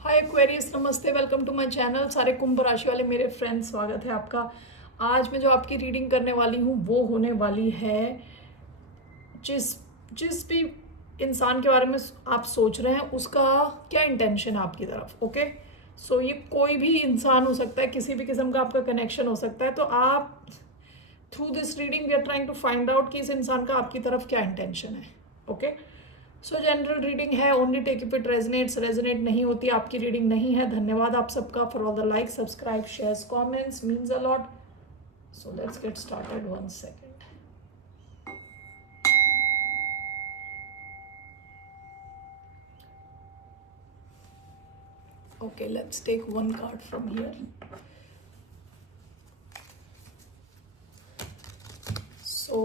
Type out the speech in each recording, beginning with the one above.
हाय Aquarius, नमस्ते, welcome to my channel. सारे कुंभ राशि वाले मेरे फ्रेंड्स, स्वागत है आपका। आज मैं जो आपकी रीडिंग करने वाली हूँ वो होने वाली है जिस जिस भी इंसान के बारे में आप सोच रहे हैं उसका क्या इंटेंशन है आपकी तरफ। ओके, सो ये कोई भी इंसान हो सकता है, किसी भी किस्म का आपका कनेक्शन हो सकता है। तो आप through this reading we are trying to find out कि इस इंसान का आपकी तरफ क्या इंटेंशन है। ओके, सो जनरल रीडिंग है, only take if it resonates. Resonate नहीं होती आपकी रीडिंग नहीं है। धन्यवाद आप सबका for all the like, subscribe, shares, comments, means a lot. So let's get started. 1 second. Okay, let's take one card from here. So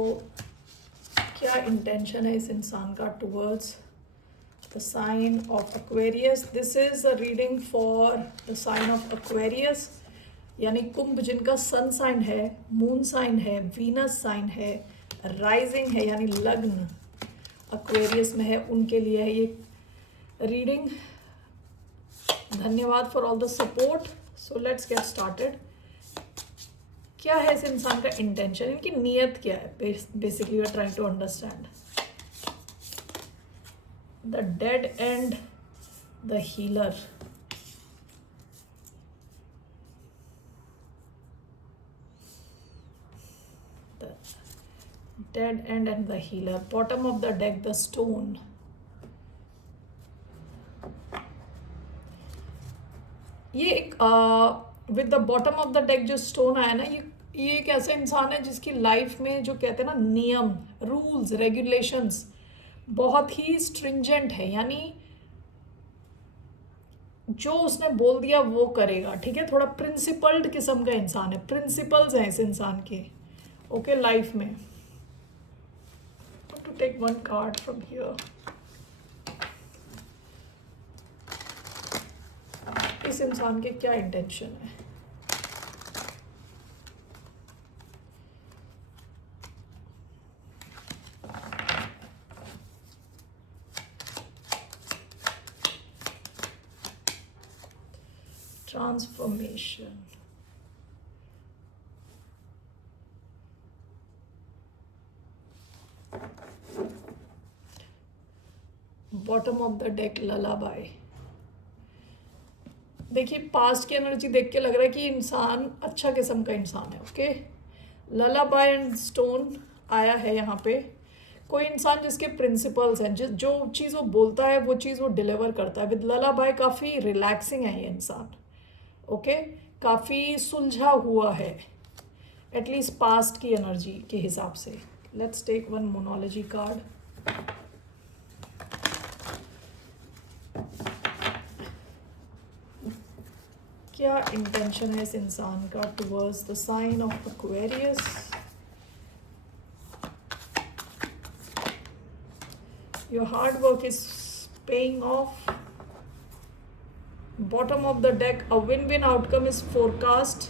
क्या इंटेंशन है इस इंसान का towards the sign of Aquarius. This is a reading for the sign of Aquarius, यानी कुंभ, जिनका sun sign है, moon sign है, Venus sign है, राइजिंग है यानी लग्न एक्वेरियस में है, उनके लिए है ये रीडिंग। धन्यवाद for all the support. So let's get started. क्या है इस इंसान का इंटेंशन, इनकी नीयत क्या है? Basically we are trying to understand the dead end the healer. The dead end and the healer. Bottom of the deck, the stone. ये एक with the bottom of the deck जो स्टोन आया ना, ये एक ऐसा इंसान है जिसकी लाइफ में जो कहते हैं ना नियम, रूल्स, रेगुलेशंस बहुत ही स्ट्रिंजेंट है, यानी जो उसने बोल दिया वो करेगा। ठीक है, थोड़ा प्रिंसिपल्ड किस्म का इंसान है, प्रिंसिपल्स हैं इस इंसान के। ओके, लाइफ में। To take one card from here. इस इंसान के क्या इंटेंशन है? Transformation. Bottom of the deck, lullaby. देखिए, पास्ट की एनर्जी देख के लग रहा है कि इंसान अच्छा किस्म का इंसान है। ओके, ललाबाई एंड स्टोन आया है यहाँ पे। कोई इंसान जिसके प्रिंसिपल्स हैं, जो चीज़ वो बोलता है वो चीज़ वो डिलीवर करता है। विद ललाबाई काफ़ी रिलैक्सिंग है ये इंसान। ओके, काफ़ी सुलझा हुआ है, एटलीस्ट पास्ट की एनर्जी के हिसाब से। Let's take one numerology card. क्या इंटेंशन है इस इंसान का towards the sign of Aquarius? Your hard work is paying off. Bottom of the deck, a win win outcome is forecast.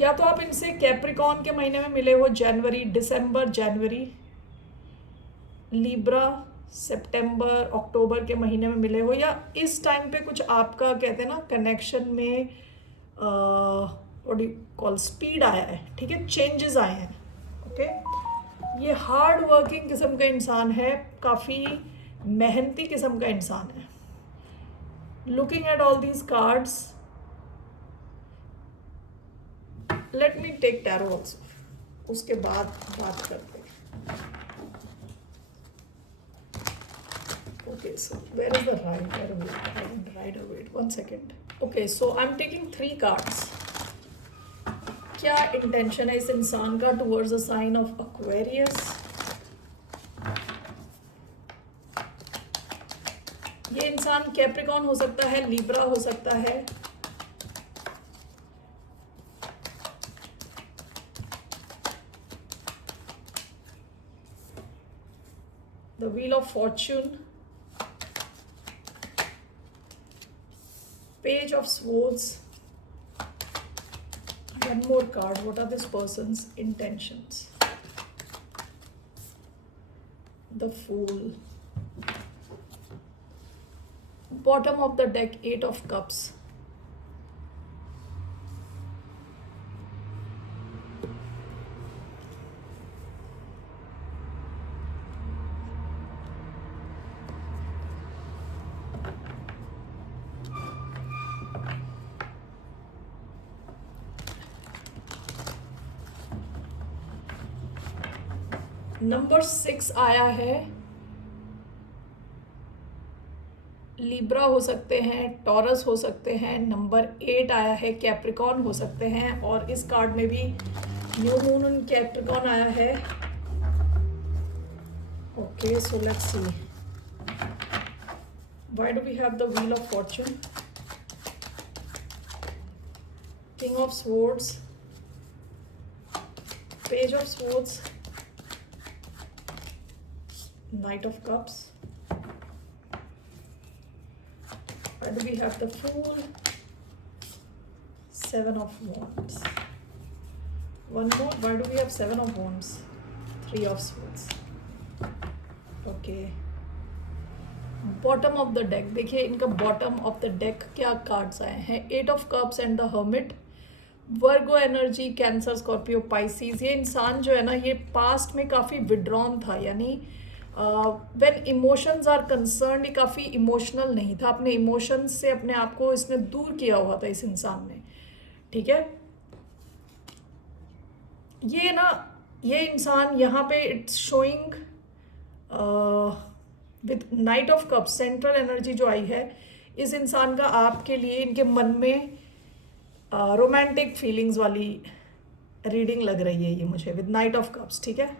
या तो आप इनसे कैप्रिकॉन के महीने में मिले हो, जनवरी, दिसंबर, जनवरी, लीब्रा सितंबर अक्टूबर के महीने में मिले हो, या इस टाइम पे कुछ आपका कहते हैं ना कनेक्शन में what do you call speed आया है। ठीक है, चेंजेस आए हैं। ओके, ये हार्ड वर्किंग किस्म का इंसान है, काफ़ी मेहनती किस्म का इंसान है। Looking at all these cards, let me take tarot also, उसके बाद बात करते हैं। Okay, so where is the rider? Wait, 1 second. Okay, so I'm taking 3 cards. क्या इंटेंशन है इस इंसान का towards the sign of Aquarius? ये इंसान कैप्रिकॉन हो सकता है, लीब्रा हो सकता है, the wheel of Fortune, Page of Swords. One more card. What are this person's intentions? The Fool. Bottom of the deck, 8 of Cups. Number 6 आया है, लिब्रा हो सकते हैं, टॉरस हो सकते हैं। नंबर 8 आया है, कैप्रिकॉन हो सकते हैं। और इस कार्ड में भी न्यू मून इन कैप्रिकॉन आया है। Okay, so let's see why do we have the wheel of fortune, king of swords, page of swords, knight of cups. Why do we have the Fool? 7 of Wands. One more. Why do we have 7 of Wands? 3 of Swords. Okay. Bottom of the deck. देखिए इनका bottom of the deck क्या cards आए हैं. 8 of Cups and the Hermit. Virgo energy, cancer, Scorpio, Pisces. ये इंसान जो है ना, ये पास्ट में काफ़ी विड्रॉन था, यानी व्हेन इमोशंस आर कंसर्न, ये काफ़ी इमोशनल नहीं था. अपने इमोशंस से अपने आप को इसने दूर किया हुआ था इस इंसान ने. ठीक है, ये ना, ये इंसान यहाँ पे it's showing with night of cup, central energy जो आई है इस इंसान का आपके लिए, इनके मन में रोमांटिक फीलिंग्स वाली रीडिंग लग रही है ये मुझे, विद नाइट ऑफ कप्स. ठीक है,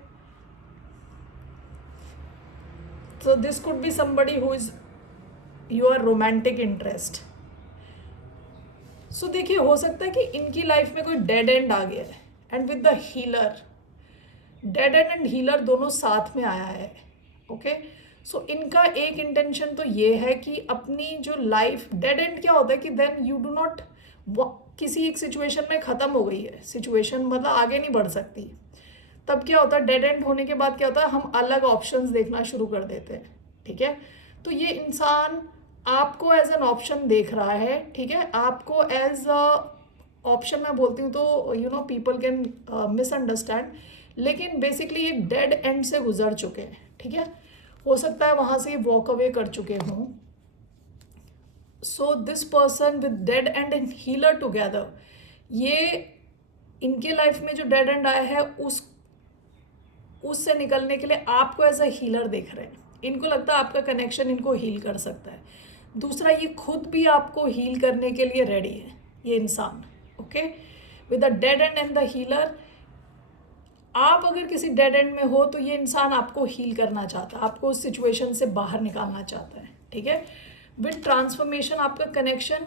so this could be somebody who is your romantic interest. so देखिए, हो सकता है कि इनकी लाइफ में कोई डेड एंड आ गया है, and with the healer, dead and and healer दोनों साथ में आया है. ओके, सो इनका एक इंटेंशन तो ये है कि अपनी जो लाइफ, डेड एंड क्या होता है कि देन यू डू नॉट, किसी एक सिचुएशन में ख़त्म हो गई है सिचुएशन, मतलब आगे नहीं बढ़ सकती. तब क्या होता है, डेड एंड होने के बाद क्या होता है, हम अलग ऑप्शंस देखना शुरू कर देते हैं. ठीक है, तो ये इंसान आपको एज एन ऑप्शन देख रहा है. ठीक है, आपको एज अ ऑप्शन मैं बोलती हूँ तो you know people can misunderstand, लेकिन बेसिकली एक डेड एंड से गुजर चुके हैं. ठीक है, हो सकता है वहाँ से वॉक अवे कर चुके हों. So this person with dead and and healer together, ये इनके लाइफ में जो डेड एंड आया है उससे निकलने के लिए आपको एज अ हीलर देख रहे हैं. इनको लगता है आपका कनेक्शन इनको हील कर सकता है. दूसरा, ये खुद भी आपको हील करने के लिए रेडी है ये इंसान. Okay, with the dead and and the healer, आप अगर किसी डेड एंड में हो तो ये इंसान आपको हील करना चाहता है, आपको उस सिचुएशन से बाहर निकालना चाहता है. ठीक है, विद ट्रांसफॉर्मेशन आपका कनेक्शन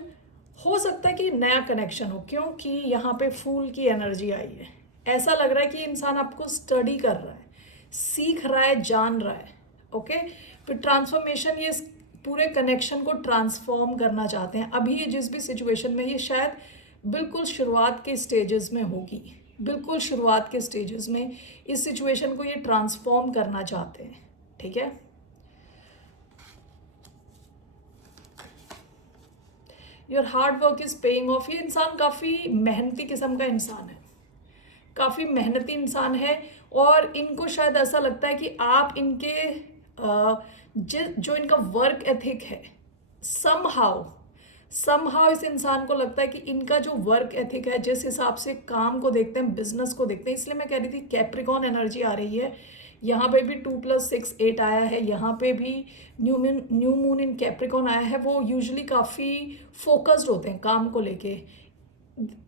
हो सकता है कि नया कनेक्शन हो, क्योंकि यहाँ पे फूल की एनर्जी आई है. ऐसा लग रहा है कि इंसान आपको स्टडी कर रहा है, सीख रहा है, जान रहा है. ओके, फिर ट्रांसफॉर्मेशन, ये पूरे कनेक्शन को ट्रांसफॉर्म करना चाहते हैं. अभी ये जिस भी सिचुएशन में, ये शायद बिल्कुल शुरुआत के स्टेजेस में होगी, बिल्कुल शुरुआत के स्टेजेस में इस सिचुएशन को ये ट्रांसफॉर्म करना चाहते हैं. ठीक है, your hard work is paying of. ये इंसान काफ़ी मेहनती किस्म का इंसान है, काफ़ी मेहनती इंसान है, और इनको शायद ऐसा लगता है कि आप इनके जो इनका वर्क एथिक है, समहाउ इस इंसान को लगता है कि इनका जो वर्क एथिक है, जिस हिसाब से काम को देखते हैं, बिजनेस को देखते हैं, इसलिए मैं कह रही थी कैप्रिकॉन एनर्जी आ रही है. यहाँ पे भी 2 + 6 8 आया है, यहाँ पे भी न्यू मून इन कैप्रिकॉन आया है. वो यूजुअली काफ़ी फोकस्ड होते हैं काम को लेके.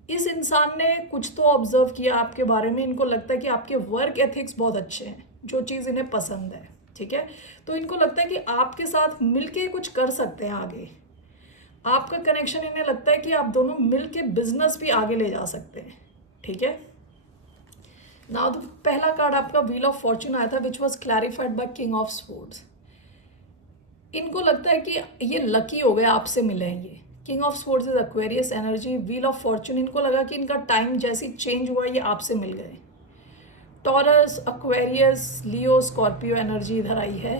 इस इंसान ने कुछ तो ऑब्जर्व किया आपके बारे में, इनको लगता है कि आपके वर्क एथिक्स बहुत अच्छे हैं, जो चीज़ इन्हें पसंद है. ठीक है, तो इनको लगता है कि आपके साथ मिलके कुछ कर सकते हैं आगे. आपका कनेक्शन, इन्हें लगता है कि आप दोनों मिलके बिजनेस भी आगे ले जा सकते हैं. ठीक है, नाउ तो पहला कार्ड आपका व्हील ऑफ फॉर्चून आया था, which was clarified by king of swords. इनको लगता है कि ये लकी हो गए, आपसे मिले हैं ये. King of swords is Aquarius energy. Wheel of Fortune, इनको लगा कि इनका टाइम जैसे चेंज हुआ, ये आपसे मिल गए. टॉरस, एक्वेरियस, लियो, स्कॉर्पियो एनर्जी इधर आई है.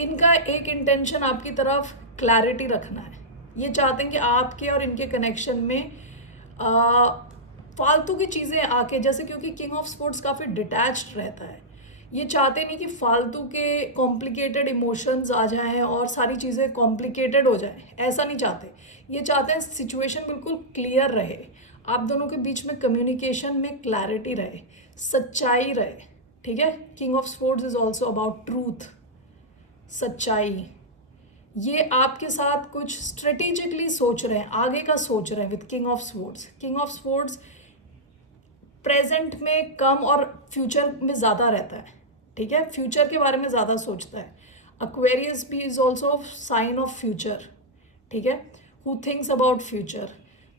इनका एक इंटेंशन आपकी तरफ क्लैरिटी रखना है। ये चाहते हैं कि आपके और इनके कनेक्शन में फालतू की चीज़ें आके, जैसे क्योंकि किंग ऑफ स्पोर्ट्स काफ़ी डिटैच्ड रहता है, ये चाहते नहीं कि फालतू के कॉम्प्लिकेटेड इमोशंस आ जाएं और सारी चीज़ें कॉम्प्लिकेटेड हो जाएं, ऐसा नहीं चाहते। ये चाहते हैं सिचुएशन बिल्कुल क्लियर रहे, आप दोनों के बीच में कम्युनिकेशन में क्लैरिटी रहे, सच्चाई रहे, ठीक है। King of sports is also about truth, सच्चाई। ये आपके साथ कुछ स्ट्रेटेजिकली सोच रहे हैं, आगे का सोच रहे हैं with king of sports. King of sports present में कम और फ्यूचर में ज़्यादा रहता है, ठीक है, फ्यूचर के बारे में ज़्यादा सोचता है। एक्वेरियस भी is also sign of future, ठीक है, हु थिंक्स अबाउट फ्यूचर।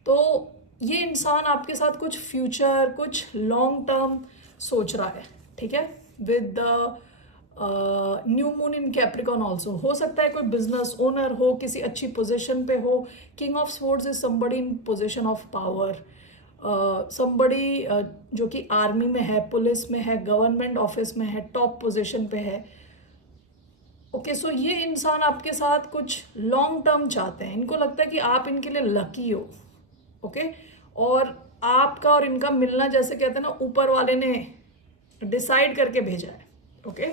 तो ये इंसान आपके साथ कुछ फ्यूचर, कुछ लॉन्ग टर्म सोच रहा है, ठीक है, with new moon in Capricorn also. हो सकता है कोई बिजनेस ओनर हो, किसी अच्छी पोजिशन पे हो। King of sports is somebody in position of power, somebody जो कि आर्मी में है, पुलिस में है, गवर्नमेंट ऑफिस में है, टॉप पोजीशन पे है। ओके, सो ये इंसान आपके साथ कुछ लॉन्ग टर्म चाहते हैं, इनको लगता है कि आप इनके लिए लकी हो, ओके, और आपका और इनका मिलना, जैसे कहते हैं ना, ऊपर वाले ने डिसाइड करके भेजा है, okay.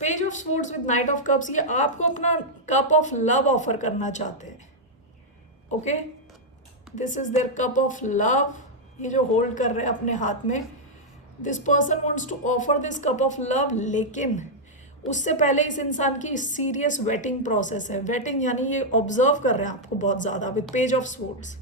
Page of sports with night of cups, ये आपको अपना कप ऑफ लव ऑफर करना चाहते हैं, okay, this is their cup of love. ये जो होल्ड कर रहे हैं अपने हाथ में, this person wants to offer this cup of love, लेकिन उससे पहले इस इंसान की सीरियस वेटिंग प्रोसेस है। वेटिंग यानी ये ऑब्जर्व कर रहे हैं आपको बहुत ज़्यादा with page of swords,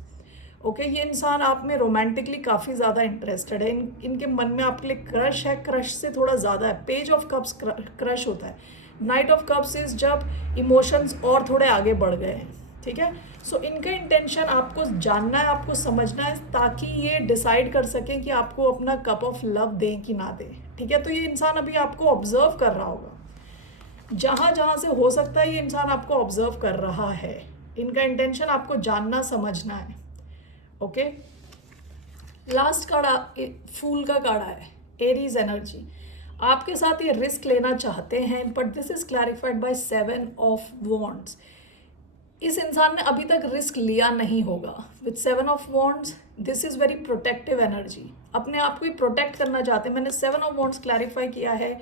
okay. ये इंसान आप में रोमांटिकली काफ़ी ज़्यादा इंटरेस्टेड है, इनके मन में आपके लिए क्रश है, क्रश से थोड़ा ज़्यादा है। पेज ऑफ कप्स क्रश होता है, नाइट ऑफ कप्स इज जब इमोशंस और थोड़े आगे बढ़ गए हैं, ठीक है। सो इनका इंटेंशन आपको जानना है, आपको समझना है, ताकि ये डिसाइड कर सकें कि आपको अपना कप ऑफ लव दें कि ना दें, ठीक है। तो ये इंसान अभी आपको ऑब्जर्व कर रहा होगा, जहाँ जहाँ से हो सकता है ये इंसान आपको ऑब्जर्व कर रहा है। इनका इंटेंशन आपको जानना समझना है, ओके। लास्ट कार्ड फूल का कार्ड है, एरीज एनर्जी। आपके साथ ये रिस्क लेना चाहते हैं, but this is clarified by 7 of wands. इस इंसान ने अभी तक रिस्क लिया नहीं होगा with 7 of wands. This is very protective energy, अपने आप को ही प्रोटेक्ट करना चाहते हैं। मैंने 7 ऑफ वॉन्ड्स क्लैरिफाई किया है,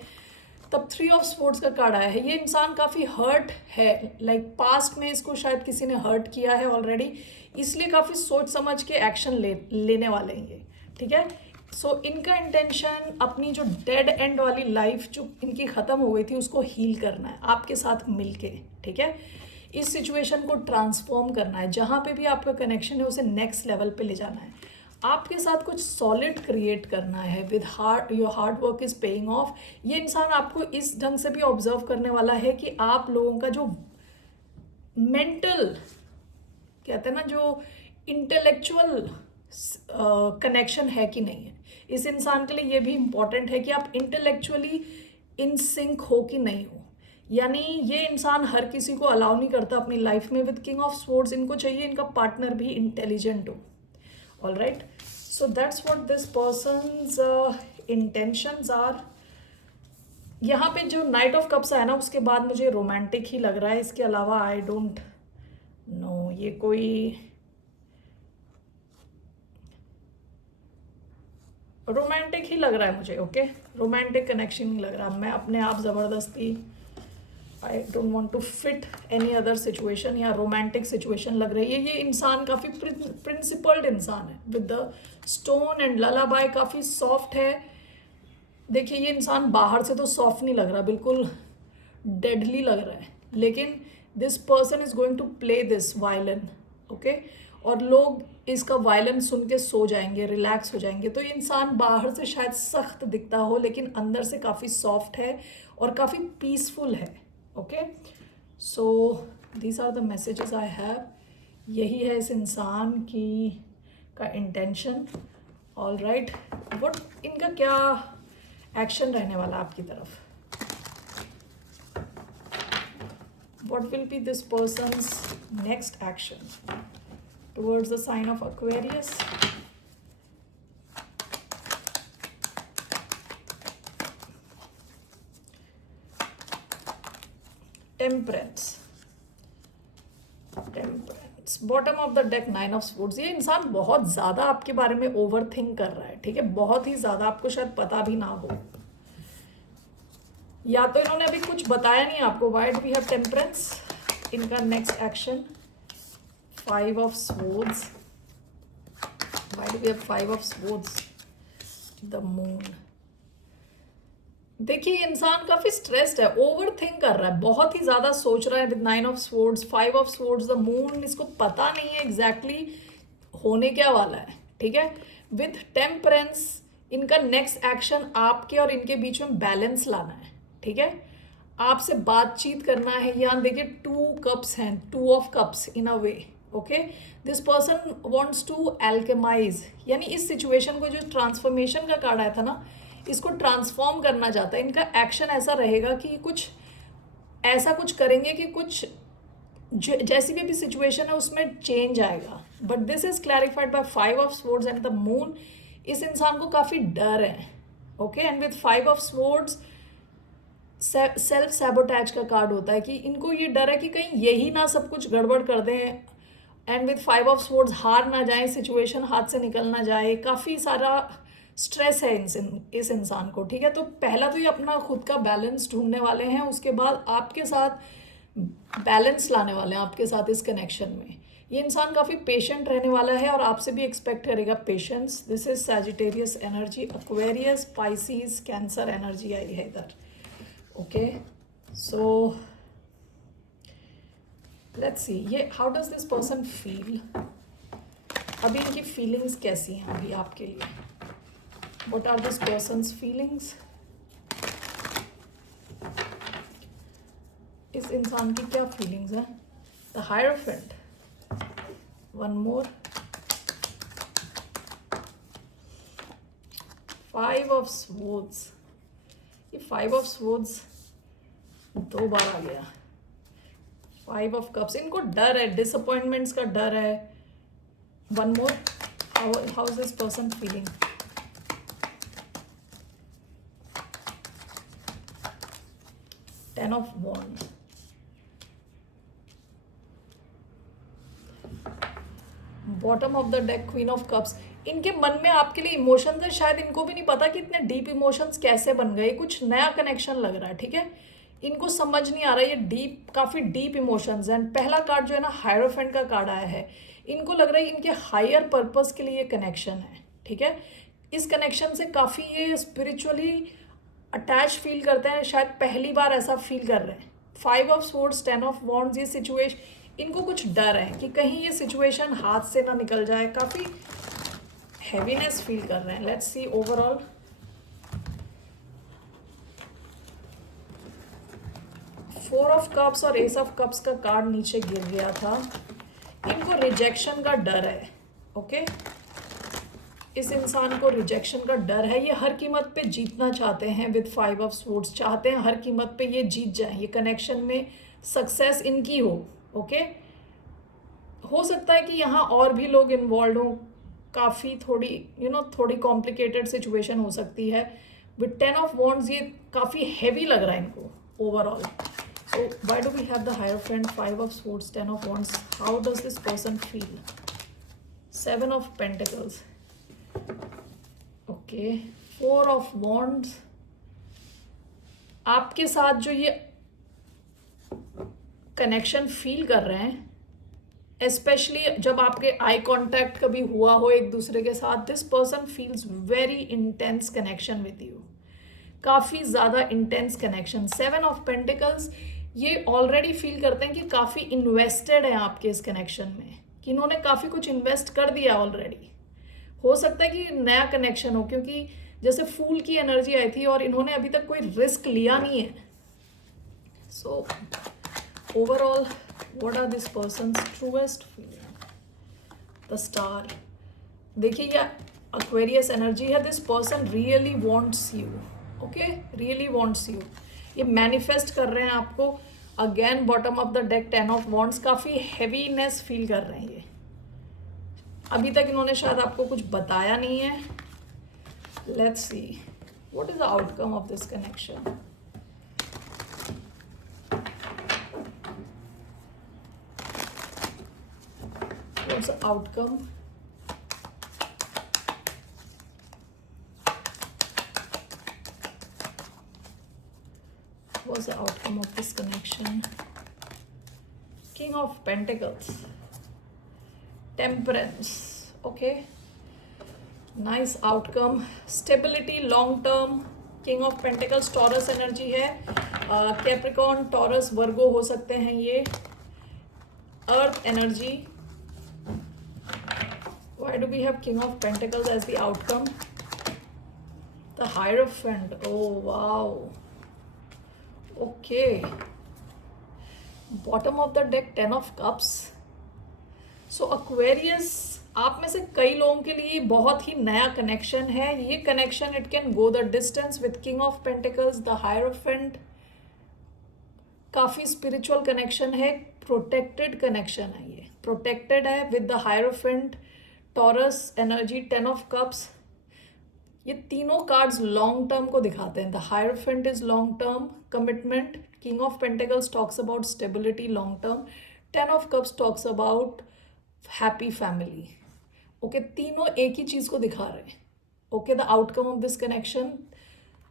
तब 3 ऑफ स्पोर्ट्स का कार्ड आया है। ये इंसान काफ़ी हर्ट है, लाइक पास्ट में इसको शायद किसी ने हर्ट किया है ऑलरेडी, इसलिए काफ़ी सोच समझ के एक्शन लेने वाले हैं ये, ठीक है। सो इनका इंटेंशन अपनी जो डेड एंड वाली लाइफ जो इनकी ख़त्म हो गई थी उसको हील करना है आपके साथ मिलके, ठीक है। इस सिचुएशन को ट्रांसफॉर्म करना है, जहाँ पे भी आपका कनेक्शन है उसे नेक्स्ट लेवल पे ले जाना है, आपके साथ कुछ सॉलिड क्रिएट करना है with hard. Your hard work is paying of. ये इंसान आपको इस ढंग से भी ऑब्जर्व करने वाला है कि आप लोगों का जो मेंटल, कहते हैं ना, जो इंटेलेक्चुअल कनेक्शन है कि नहीं है। इस इंसान के लिए ये भी इम्पॉर्टेंट है कि आप इंटेलेक्चुअली इन सिंक हो कि नहीं हो। यानी ये इंसान हर किसी को अलाउ नहीं करता अपनी लाइफ में विद किंग ऑफ स्पोर्ट्स। इनको चाहिए इनका पार्टनर भी इंटेलिजेंट हो, all right. So that's what this person's intentions are. यहाँ पे जो नाइट ऑफ कप्स आया ना, उसके बाद मुझे रोमांटिक ही लग रहा है, इसके अलावा आई डोंट नो ये कोई रोमांटिक ही लग रहा है मुझे, ओके। रोमांटिक कनेक्शन ही लग रहा है। मैं अपने आप ज़बरदस्ती, I don't want to fit any other situation, या रोमांटिक सिचुएशन लग रही है। ये इंसान काफ़ी प्रिंसिपल्ड इंसान है with the stone and lullaby, काफ़ी सॉफ्ट है। देखिए ये इंसान बाहर से तो सॉफ्ट नहीं लग रहा, बिल्कुल डेडली लग रहा है, लेकिन this person is going to play this violin, okay. और लोग इसका वायलिन सुन के सो जाएंगे, रिलैक्स हो जाएंगे। तो ये इंसान बाहर से शायद सख्त दिखता हो, लेकिन अंदर से काफ़ी सॉफ्ट है और काफ़ी पीसफुल है, okay. So these are the messages I have. यही है इस इंसान की का इंटेंशन, ऑल राइट। व्हाट इनका क्या एक्शन रहने वाला आपकी तरफ? What will be this person's next action towards the sign of Aquarius? Temperance, temperance, bottom of the deck 9 of sports. ये इंसान बहुत ज़्यादा आपके बारे में ओवर थिंक कर रहा है, ठीक है, बहुत ही ज़्यादा, आपको शायद पता भी ना हो, या तो इन्होंने अभी कुछ बताया नहीं आपको। Why do we have temperance? इनका next action 5 of sports. Why do we have 5 of sports? The moon. देखिए इंसान काफी स्ट्रेस्ड है, ओवर थिंक कर रहा है, बहुत ही ज्यादा सोच रहा है with 9 of swords, 5 of swords, the moon. इसको पता नहीं है एग्जैक्टली होने क्या वाला है, ठीक है। विद टेम्परेंस इनका नेक्स्ट एक्शन आपके और इनके बीच में बैलेंस लाना है, ठीक है, आपसे बातचीत करना है। यहाँ देखिए 2 कप्स हैं, 2 of cups in a way, okay. This person wants to alchemize, यानी इस सिचुएशन को, जो ट्रांसफॉर्मेशन का कार्ड आया था ना, इसको ट्रांसफॉर्म करना चाहता है। इनका एक्शन ऐसा रहेगा कि कुछ ऐसा कुछ करेंगे कि कुछ जैसी भी सिचुएशन है उसमें चेंज आएगा। But this is clarified by 5 of swords and the moon. इस इंसान को काफ़ी डर है, okay. And with 5 of swords self sabotage का कार्ड होता है, कि इनको ये डर है कि कहीं यही ना सब कुछ गड़बड़ कर दें। एंड विद 5 ऑफ स्वॉर्ड्स हार ना जाए, सिचुएशन हाथ से निकल ना जाए, काफ़ी सारा स्ट्रेस है इस इंसान को, ठीक है। तो पहला तो ये अपना खुद का बैलेंस ढूंढने वाले हैं, उसके बाद आपके साथ बैलेंस लाने वाले हैं, आपके साथ इस कनेक्शन में। ये इंसान काफ़ी पेशेंट रहने वाला है और आपसे भी एक्सपेक्ट करेगा patience. This is Sagittarius energy, Aquarius, Pisces, Cancer energy आई है इधर, ओके। सो लेट्स सी ये how does this person feel, अभी इनकी फीलिंग्स कैसी हैं अभी आपके लिए। What are this person's feelings? इस इंसान की क्या फीलिंग्स हैं? The Hierophant. One more. 5 of Swords. ये 5 of Swords 2 बार आ गया। 5 of Cups. इनको डर है, डिसअपॉइंटमेंट्स का डर है। One more. How is this person feeling? Ten of Wands. Bottom of the deck Queen of Cups. इनके मन में आपके लिए इमोशंस है, शायद इनको भी नहीं पता कि इतने डीप इमोशंस कैसे बन गए, कुछ नया कनेक्शन लग रहा है, ठीक है। इनको समझ नहीं आ रहा ये डीप, काफ़ी डीप इमोशंस हैं। पहला कार्ड जो है ना, हायरोफेंट का कार्ड आया है, इनको लग रहा है इनके हायर पर्पस के लिए कनेक्शन है, ठीक है। इस कनेक्शन से काफ़ी ये स्पिरिचुअली अटैच फील करते हैं, शायद पहली बार ऐसा फील कर रहे हैं। 5 ऑफ स्वॉर्ड्स, 10 ऑफ वॉन्ड्स, ये सिचुएशन, इनको कुछ डर है कि कहीं ये सिचुएशन हाथ से ना निकल जाए, काफ़ी हैवीनेस फील कर रहे हैं। Let's see overall. Four of cups और एस ऑफ कप्स का कार्ड नीचे गिर गया था। इनको रिजेक्शन का डर है, ओके। इस इंसान को रिजेक्शन का डर है, ये हर कीमत पे जीतना चाहते हैं। विद 5 ऑफ स्वॉर्ड्स चाहते हैं हर कीमत पे ये जीत जाएं, ये कनेक्शन में सक्सेस इनकी हो, ओके। हो सकता है कि यहाँ और भी लोग इन्वॉल्व हों, काफ़ी थोड़ी थोड़ी कॉम्प्लिकेटेड सिचुएशन हो सकती है। विद 10 ऑफ वॉन्ड्स ये काफ़ी हैवी लग रहा है इनको overall. So why do we have the hierophant, 5 of swords, 10 of wands, how does this person feel? 7 of pentacles, okay. 4 of wands, आपके साथ जो ये कनेक्शन फील कर रहे हैं, स्पेशली जब आपके आई कांटेक्ट कभी हुआ हो एक दूसरे के साथ, this person feels very intense connection with you, काफ़ी ज़्यादा इंटेंस कनेक्शन। 7 ऑफ पेंटिकल्स, ये ऑलरेडी फील करते हैं कि काफ़ी इन्वेस्टेड है आपके इस कनेक्शन में, कि इन्होंने काफ़ी कुछ इन्वेस्ट कर दिया ऑलरेडी। हो सकता है कि नया कनेक्शन हो, क्योंकि जैसे फूल की एनर्जी आई थी और इन्होंने अभी तक कोई रिस्क लिया नहीं है। So overall what are this person's truest feeling? The star. देखिए ये एक्वेरियस एनर्जी है, this person really wants you, okay, really wants you. ये मैनिफेस्ट कर रहे हैं आपको। Again bottom of the deck 10 of wands, काफ़ी हैवीनेस फील कर रहे हैं ये। अभी तक इन्होंने शायद आपको कुछ बताया नहीं है। Let's see what is the outcome of this connection. outcome? What was the outcome of this connection? King of Pentacles, Temperance. Okay, nice outcome. Stability, long term. King of Pentacles Taurus energy है. Capricorn, taurus, वर्गो हो सकते हैं ये. Earth energy. Why do we have King of Pentacles as the outcome? The Hierophant. Oh wow. Okay. Bottom of the deck, 10 of Cups. So Aquarius, आप में से कई लोगों के लिए बहुत ही नया कनेक्शन है. ये connection it can go the distance with king of pentacles, the hierophant. काफ़ी स्पिरिचुअल कनेक्शन है, प्रोटेक्टेड कनेक्शन है. ये प्रोटेक्टेड है with the hierophant, taurus energy, 10 of cups. ये तीनों कार्ड्स लॉन्ग टर्म को दिखाते हैं. The hierophant is long term commitment. King of pentacles talks about stability long term. 10 of cups talks about happy family. Okay, तीनों एक ही चीज़ को दिखा रहे हैं. Okay, the outcome of this connection,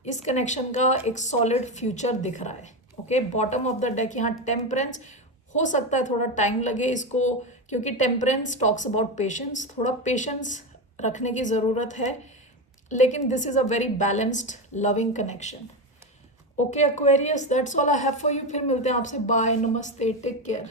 इस कनेक्शन का एक सॉलिड फ्यूचर दिख रहा है. Okay, bottom of the deck यहाँ टेम्परेंस. हो सकता है थोड़ा टाइम लगे इसको, क्योंकि टेम्परेंस टॉक्स अबाउट पेशेंस. थोड़ा पेशेंस रखने की ज़रूरत है, लेकिन this is a very balanced loving connection. Okay Aquarius, that's all I have for you. फिर मिलते हैं आपसे. बाय, नमस्ते, टेक केयर.